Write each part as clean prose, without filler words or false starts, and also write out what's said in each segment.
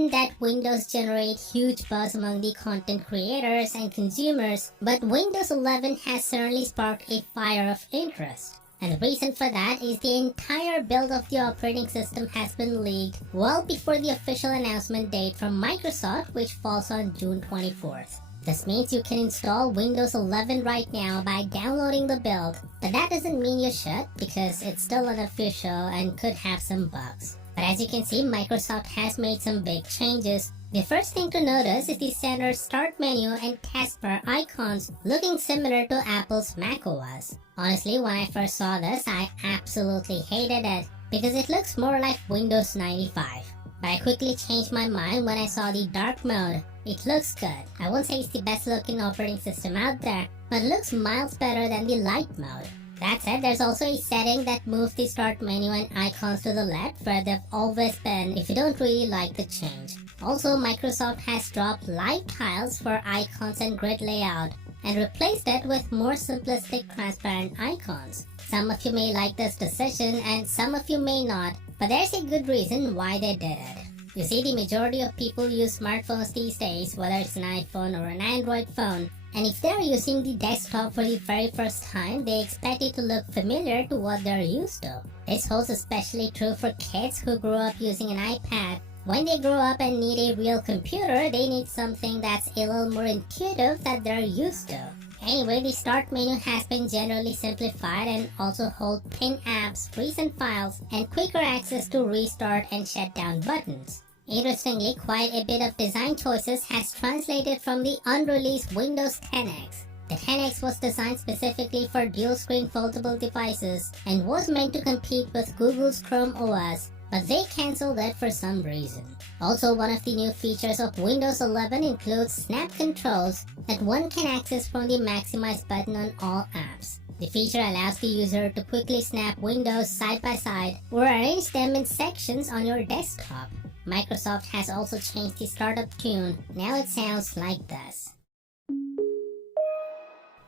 certain that Windows generate huge buzz among the content creators and consumers, but Windows 11 has certainly sparked a fire of interest. And the reason for that is the entire build of the operating system has been leaked well before the official announcement date from Microsoft, which falls on June 24th. This means you can install Windows 11 right now by downloading the build, but that doesn't mean you should because it's still unofficial and could have some bugs. But as you can see, Microsoft has made some big changes. The first thing to notice is the standard start menu and taskbar icons looking similar to Apple's macOS. Honestly, when I first saw this, I absolutely hated it because it looks more like Windows 95. But I quickly changed my mind when I saw the dark mode. It looks good. I won't say it's the best looking operating system out there, but it looks miles better than the light mode. That said, there's also a setting that moves the start menu and icons to the left where they've always been if you don't really like the change. Also, Microsoft has dropped live tiles for icons and grid layout and replaced it with more simplistic transparent icons. Some of you may like this decision and some of you may not, but there's a good reason why they did it. You see, the majority of people use smartphones these days, whether it's an iPhone or an Android phone, and if they're using the desktop for the very first time, they expect it to look familiar to what they're used to. This holds especially true for kids who grew up using an iPad. When they grow up and need a real computer, they need something that's a little more intuitive that they're used to. Anyway, the start menu has been generally simplified and also hold pin apps, recent files, and quicker access to restart and shut down buttons. Interestingly, quite a bit of design choices has translated from the unreleased Windows 10X. The 10X was designed specifically for dual-screen foldable devices and was meant to compete with Google's Chrome OS, but they cancelled it for some reason. Also, one of the new features of Windows 11 includes snap controls that one can access from the Maximize button on all apps. The feature allows the user to quickly snap windows side by side or arrange them in sections on your desktop. Microsoft has also changed the startup tune. Now it sounds like this.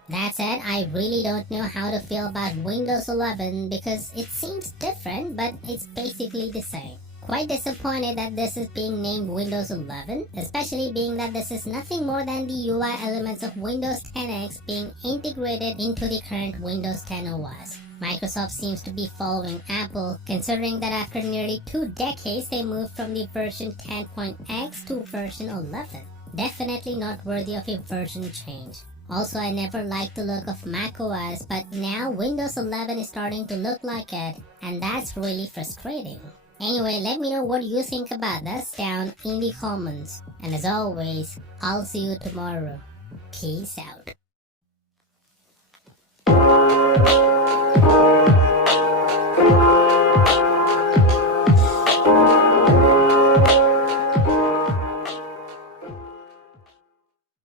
That said, I really don't know how to feel about Windows 11 because it seems different, but it's basically the same. Quite disappointed that this is being named Windows 11, especially being that this is nothing more than the UI elements of Windows 10X being integrated into the current Windows 10 OS. Microsoft seems to be following Apple, considering that after nearly 2 decades they moved from the version 10.x to version 11. Definitely not worthy of a version change. Also, I never liked the look of macOS, but now Windows 11 is starting to look like it, and that's really frustrating. Anyway, let me know what you think about this down in the comments. And as always, I'll see you tomorrow. Peace out.